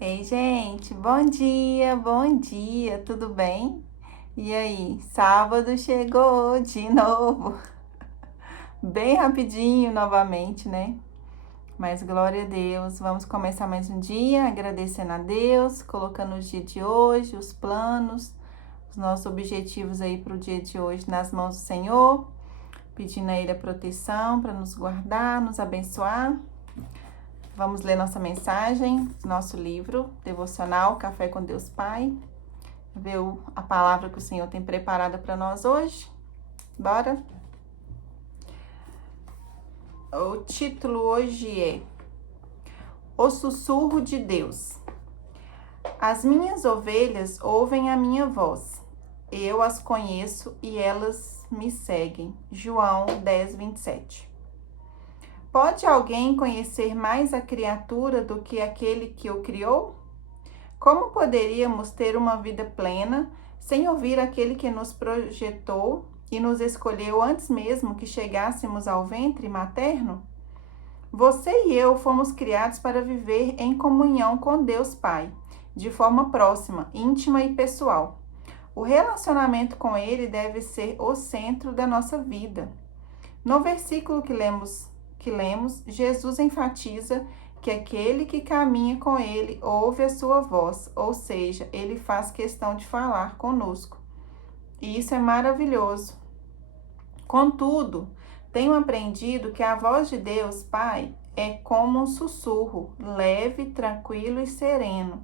Ei, gente, bom dia, tudo bem? E aí, sábado chegou de novo, bem rapidinho novamente, né? Mas glória a Deus, vamos começar mais um dia agradecendo a Deus, colocando o dia de hoje, os planos, os nossos objetivos aí para o dia de hoje nas mãos do Senhor, pedindo a Ele a proteção para nos guardar, nos abençoar. Vamos ler nossa mensagem, nosso livro devocional Café com Deus Pai. Ver a palavra que o Senhor tem preparada para nós hoje. Bora? O título hoje é O Sussurro de Deus. As minhas ovelhas ouvem a minha voz. Eu as conheço e elas me seguem. João 10, 27. Pode alguém conhecer mais a criatura do que aquele que o criou? Como poderíamos ter uma vida plena sem ouvir aquele que nos projetou e nos escolheu antes mesmo que chegássemos ao ventre materno? Você e eu fomos criados para viver em comunhão com Deus Pai, de forma próxima, íntima e pessoal. O relacionamento com Ele deve ser o centro da nossa vida. No versículo que lemos, Jesus enfatiza que aquele que caminha com Ele ouve a sua voz, ou seja, Ele faz questão de falar conosco. E isso é maravilhoso. Contudo, tenho aprendido que a voz de Deus, Pai, é como um sussurro, leve, tranquilo e sereno.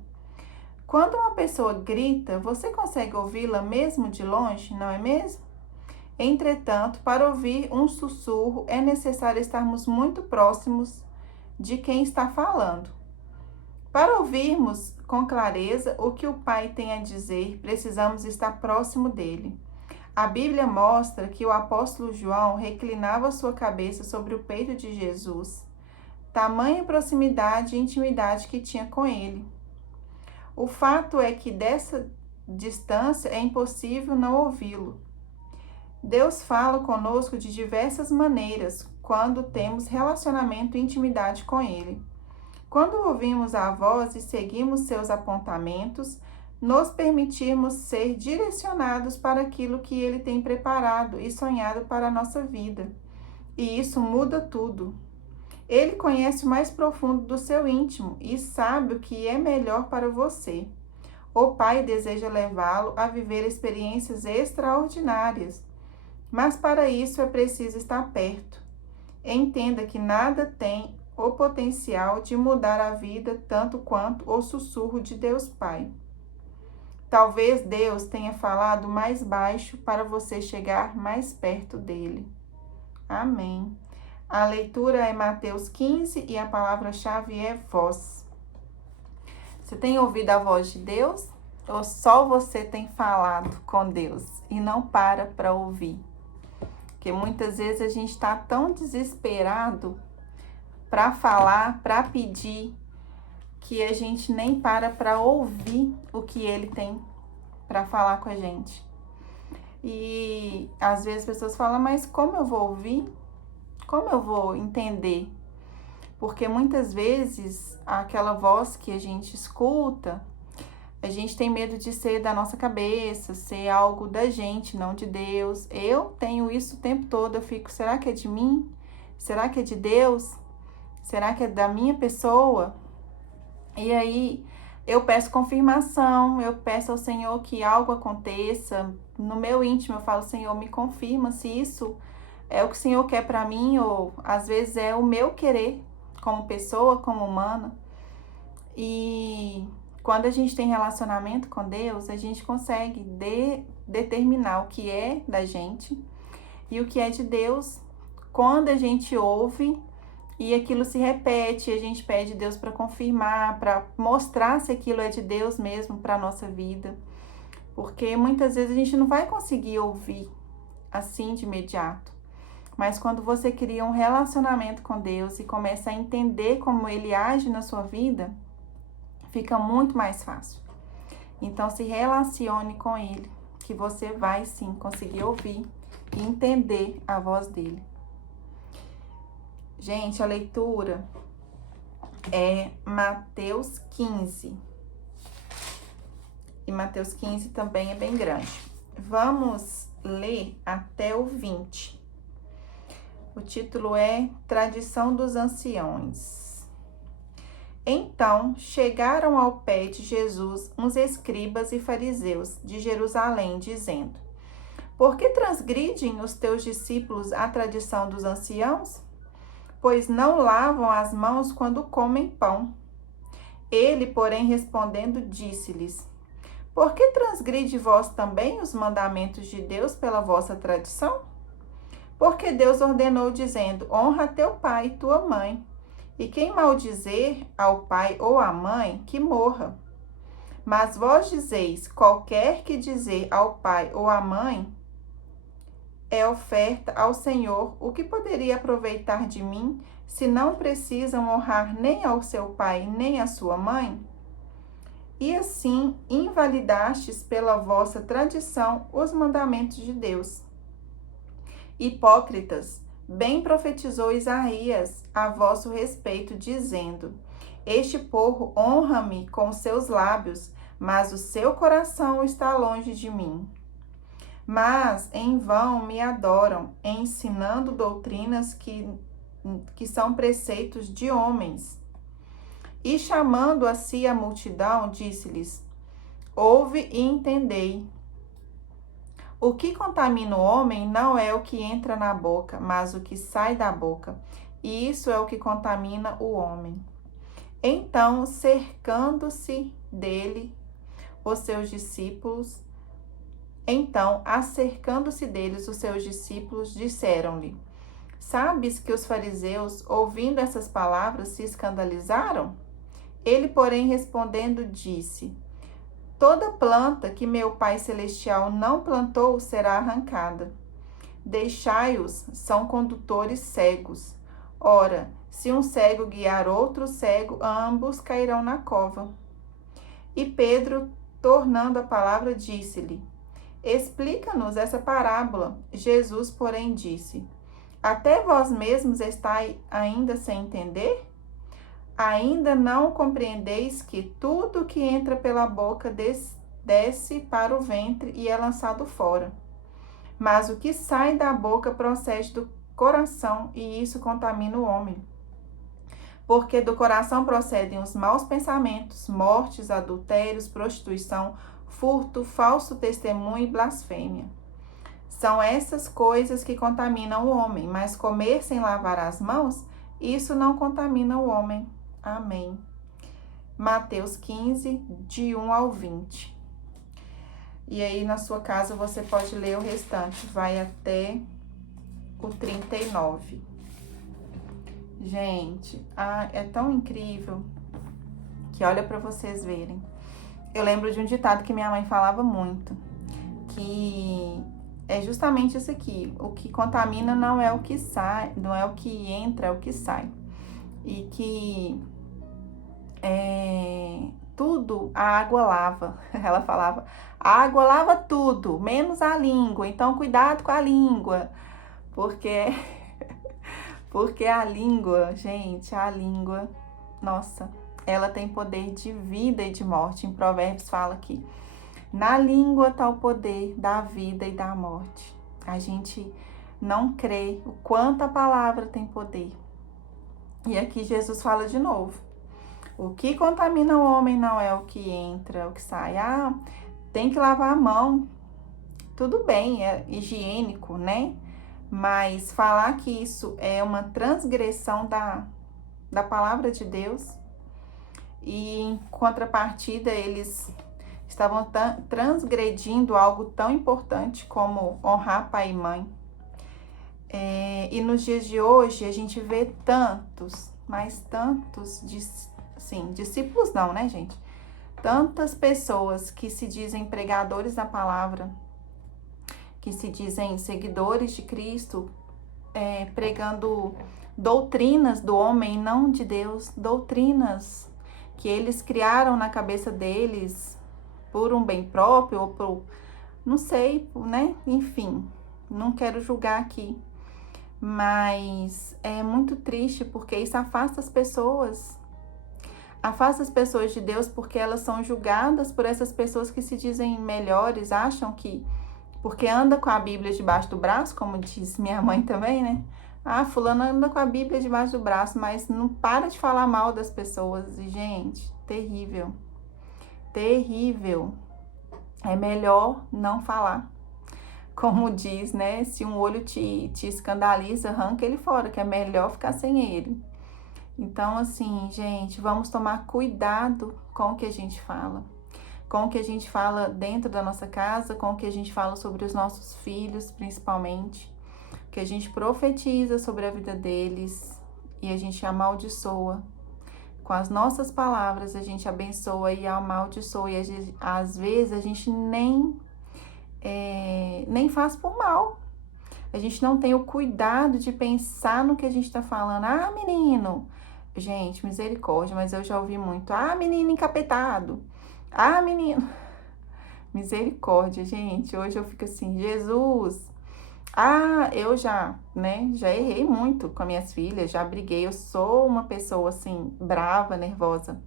Quando uma pessoa grita, você consegue ouvi-la mesmo de longe, não é mesmo? Entretanto, para ouvir um sussurro, é necessário estarmos muito próximos de quem está falando. Para ouvirmos com clareza o que o Pai tem a dizer, precisamos estar próximo dele. A Bíblia mostra que o apóstolo João reclinava sua cabeça sobre o peito de Jesus, tamanha proximidade e intimidade que tinha com ele. O fato é que dessa distância é impossível não ouvi-lo. Deus fala conosco de diversas maneiras quando temos relacionamento e intimidade com Ele. Quando ouvimos a voz e seguimos seus apontamentos, nos permitimos ser direcionados para aquilo que Ele tem preparado e sonhado para a nossa vida. E isso muda tudo. Ele conhece o mais profundo do seu íntimo e sabe o que é melhor para você. O Pai deseja levá-lo a viver experiências extraordinárias. Mas para isso é preciso estar perto. Entenda que nada tem o potencial de mudar a vida tanto quanto o sussurro de Deus Pai. Talvez Deus tenha falado mais baixo para você chegar mais perto dele. Amém. A leitura é Mateus 15 e a palavra-chave é voz. Você tem ouvido a voz de Deus? Ou só você tem falado com Deus e não para ouvir? Porque muitas vezes a gente está tão desesperado para falar, para pedir, que a gente nem para ouvir o que ele tem para falar com a gente. E às vezes as pessoas falam, mas como eu vou ouvir? Como eu vou entender? Porque muitas vezes aquela voz que a gente escuta, a gente tem medo de ser da nossa cabeça, ser algo da gente, não de Deus. Eu tenho isso o tempo todo, eu fico, será que é de mim? Será que é de Deus? Será que é da minha pessoa? E aí eu peço confirmação, eu peço ao Senhor que algo aconteça. No meu íntimo eu falo, Senhor, me confirma se isso é o que o Senhor quer para mim ou às vezes é o meu querer como pessoa, como humana. E quando a gente tem relacionamento com Deus, a gente consegue determinar o que é da gente e o que é de Deus quando a gente ouve e aquilo se repete, a gente pede Deus para confirmar, para mostrar se aquilo é de Deus mesmo para a nossa vida. Porque muitas vezes a gente não vai conseguir ouvir assim de imediato. Mas quando você cria um relacionamento com Deus e começa a entender como Ele age na sua vida, fica muito mais fácil. Então se relacione com Ele, que você vai sim conseguir ouvir e entender a voz dele. Gente, a leitura é Mateus 15. E Mateus 15 também é bem grande. Vamos ler até o 20. O título é Tradição dos Anciões. Então chegaram ao pé de Jesus uns escribas e fariseus de Jerusalém, dizendo: Por que transgridem os teus discípulos a tradição dos anciãos? Pois não lavam as mãos quando comem pão. Ele, porém, respondendo, disse-lhes: Por que transgride vós também os mandamentos de Deus pela vossa tradição? Porque Deus ordenou, dizendo: Honra teu pai e tua mãe. E quem maldizer ao pai ou à mãe, que morra. Mas vós dizeis: qualquer que dizer ao pai ou à mãe é oferta ao Senhor, o que poderia aproveitar de mim, se não precisam honrar nem ao seu pai, nem à sua mãe? E assim invalidastes pela vossa tradição os mandamentos de Deus. Hipócritas, bem profetizou Isaías a vosso respeito, dizendo: Este povo honra-me com seus lábios, mas o seu coração está longe de mim. Mas em vão me adoram, ensinando doutrinas que são preceitos de homens. E chamando a si a multidão, disse-lhes: Ouve e entendei. O que contamina o homem não é o que entra na boca, mas o que sai da boca. E isso é o que contamina o homem. Então, cercando-se dele, os seus discípulos, acercando-se deles, os seus discípulos disseram-lhe: Sabes que os fariseus, ouvindo essas palavras, se escandalizaram? Ele, porém, respondendo, disse: Toda planta que meu Pai Celestial não plantou será arrancada. Deixai-os, são condutores cegos. Ora, se um cego guiar outro cego, ambos cairão na cova. E Pedro, tornando a palavra, disse-lhe: Explica-nos essa parábola. Jesus, porém, disse: Até vós mesmos estáis ainda sem entender? Ainda não compreendeis que tudo que entra pela boca desce para o ventre e é lançado fora. Mas o que sai da boca procede do coração, e isso contamina o homem. Porque do coração procedem os maus pensamentos, mortes, adultérios, prostituição, furto, falso testemunho e blasfêmia. São essas coisas que contaminam o homem, mas comer sem lavar as mãos, isso não contamina o homem. Amém. Mateus 15, de 1 ao 20. E aí, na sua casa, você pode ler o restante, vai até o 39. Gente, é tão incrível que olha para vocês verem. Eu lembro de um ditado que minha mãe falava muito, que é justamente isso aqui: o que contamina não é o que sai, não é o que entra, é o que sai. E que tudo a água lava. Ela falava: a água lava tudo, menos a língua, então cuidado com a língua, porque a língua, gente, a língua, nossa, ela tem poder de vida e de morte. Em Provérbios fala que na língua está o poder da vida e da morte. A gente não crê o quanto a palavra tem poder. E aqui Jesus fala de novo: o que contamina o homem não é o que entra, é o que sai. Tem que lavar a mão. Tudo bem, é higiênico, né? Mas falar que isso é uma transgressão da palavra de Deus, e em contrapartida eles estavam transgredindo algo tão importante como honrar pai e mãe. E nos dias de hoje a gente vê tantos, mas tantos, discípulos não, né, gente? Tantas pessoas que se dizem pregadores da palavra, que se dizem seguidores de Cristo, pregando doutrinas do homem, não de Deus, doutrinas que eles criaram na cabeça deles por um bem próprio ou por, não sei, né? Enfim, não quero julgar aqui, mas é muito triste porque isso afasta as pessoas Afasta as pessoas de Deus porque elas são julgadas por essas pessoas que se dizem melhores, acham que porque anda com a Bíblia debaixo do braço, como diz minha mãe também, né? Ah, fulano anda com a Bíblia debaixo do braço, mas não para de falar mal das pessoas. E, gente, terrível. Terrível. É melhor não falar. Como diz, né? Se um olho te escandaliza, arranca ele fora, que é melhor ficar sem ele. Então, assim, gente, vamos tomar cuidado com o que a gente fala. Com o que a gente fala dentro da nossa casa, com o que a gente fala sobre os nossos filhos, principalmente. Que a gente profetiza sobre a vida deles e a gente amaldiçoa. Com as nossas palavras, a gente abençoa e amaldiçoa. E às vezes a gente nem faz por mal. A gente não tem o cuidado de pensar no que a gente tá falando. Ah, menino! Gente, misericórdia, mas eu já ouvi muito. Ah, menino encapetado. Ah, menino. Misericórdia, gente. Hoje eu fico assim, Jesus. Ah, eu já, né? Já errei muito com as minhas filhas, já briguei. Eu sou uma pessoa assim, brava, nervosa.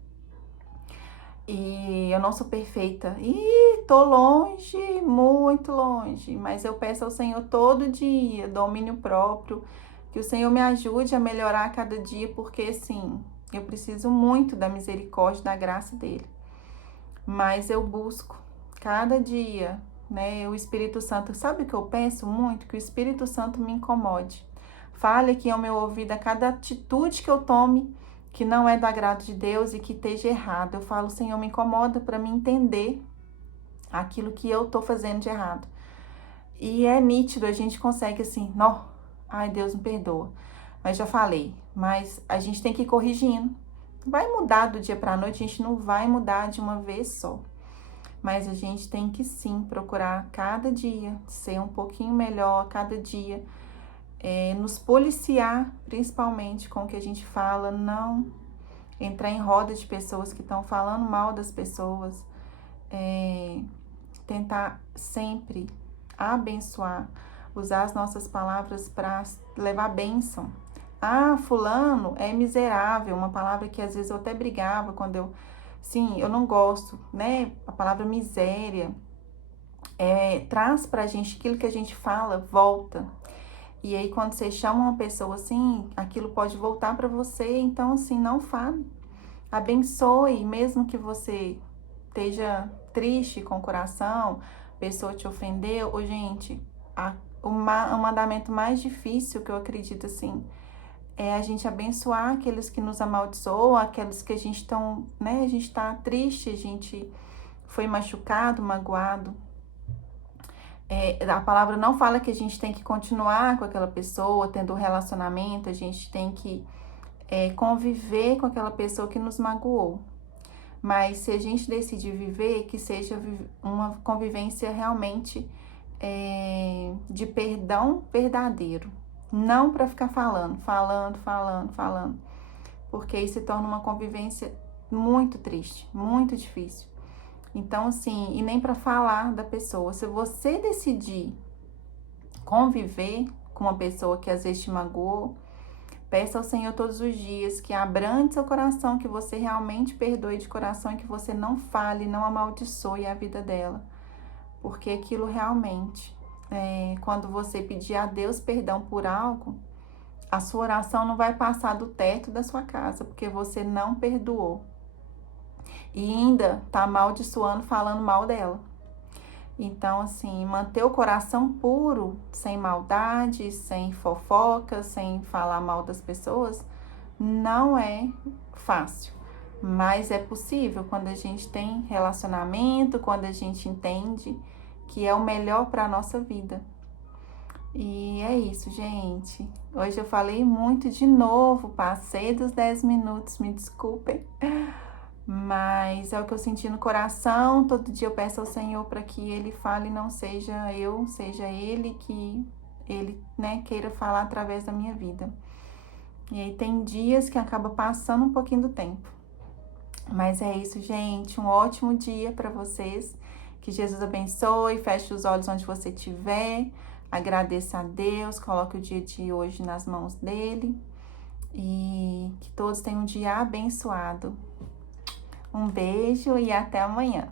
E eu não sou perfeita. E tô longe, muito longe. Mas eu peço ao Senhor todo dia, domínio próprio, que o Senhor me ajude a melhorar a cada dia, porque assim, eu preciso muito da misericórdia, da graça dele. Mas eu busco cada dia, né? O Espírito Santo, sabe o que eu peço muito? Que o Espírito Santo me incomode. Fale aqui ao meu ouvido a cada atitude que eu tome que não é do agrado de Deus e que esteja errado. Eu falo, Senhor, me incomoda para me entender aquilo que eu tô fazendo de errado. E é nítido, a gente consegue assim, não, ai, Deus me perdoa. Mas já falei, mas a gente tem que ir corrigindo. Vai mudar do dia para a noite, a gente não vai mudar de uma vez só. Mas a gente tem que sim procurar cada dia ser um pouquinho melhor, cada dia nos policiar, principalmente com o que a gente fala, não entrar em roda de pessoas que estão falando mal das pessoas, tentar sempre abençoar, usar as nossas palavras para levar bênção. Ah, fulano é miserável, uma palavra que às vezes eu até brigava quando sim, eu não gosto, né? A palavra miséria traz pra gente aquilo que a gente fala, volta. E aí quando você chama uma pessoa assim, aquilo pode voltar para você, então assim, não fale. Abençoe, mesmo que você esteja triste com o coração, a pessoa te ofendeu. Ô, gente, o mandamento mais difícil que eu acredito assim é a gente abençoar aqueles que nos amaldiçoam, aqueles que a gente estão, né? A gente tá triste, a gente foi machucado, magoado. A palavra não fala que a gente tem que continuar com aquela pessoa, tendo um relacionamento, a gente tem que conviver com aquela pessoa que nos magoou. Mas se a gente decidir viver, que seja uma convivência realmente de perdão verdadeiro. Não para ficar falando, porque isso se torna uma convivência muito triste, muito difícil. Então, assim, e nem para falar da pessoa. Se você decidir conviver com uma pessoa que às vezes te magoou, peça ao Senhor todos os dias que abrande seu coração, que você realmente perdoe de coração e que você não fale, não amaldiçoe a vida dela. Porque aquilo realmente, quando você pedir a Deus perdão por algo, a sua oração não vai passar do teto da sua casa, porque você não perdoou. E ainda tá amaldiçoando, falando mal dela. Então, assim, manter o coração puro, sem maldade, sem fofoca, sem falar mal das pessoas, não é fácil. Mas é possível quando a gente tem relacionamento, quando a gente entende que é o melhor para a nossa vida. E é isso, gente. Hoje eu falei muito de novo, passei dos 10 minutos, me desculpem. Mas é o que eu senti no coração. Todo dia eu peço ao Senhor para que Ele fale, não seja eu, seja Ele, que Ele, né, queira falar através da minha vida. E aí tem dias que acaba passando um pouquinho do tempo. Mas é isso, gente. Um ótimo dia para vocês. Que Jesus abençoe, feche os olhos onde você estiver. Agradeça a Deus, coloque o dia de hoje nas mãos dele. E que todos tenham um dia abençoado. Um beijo e até amanhã.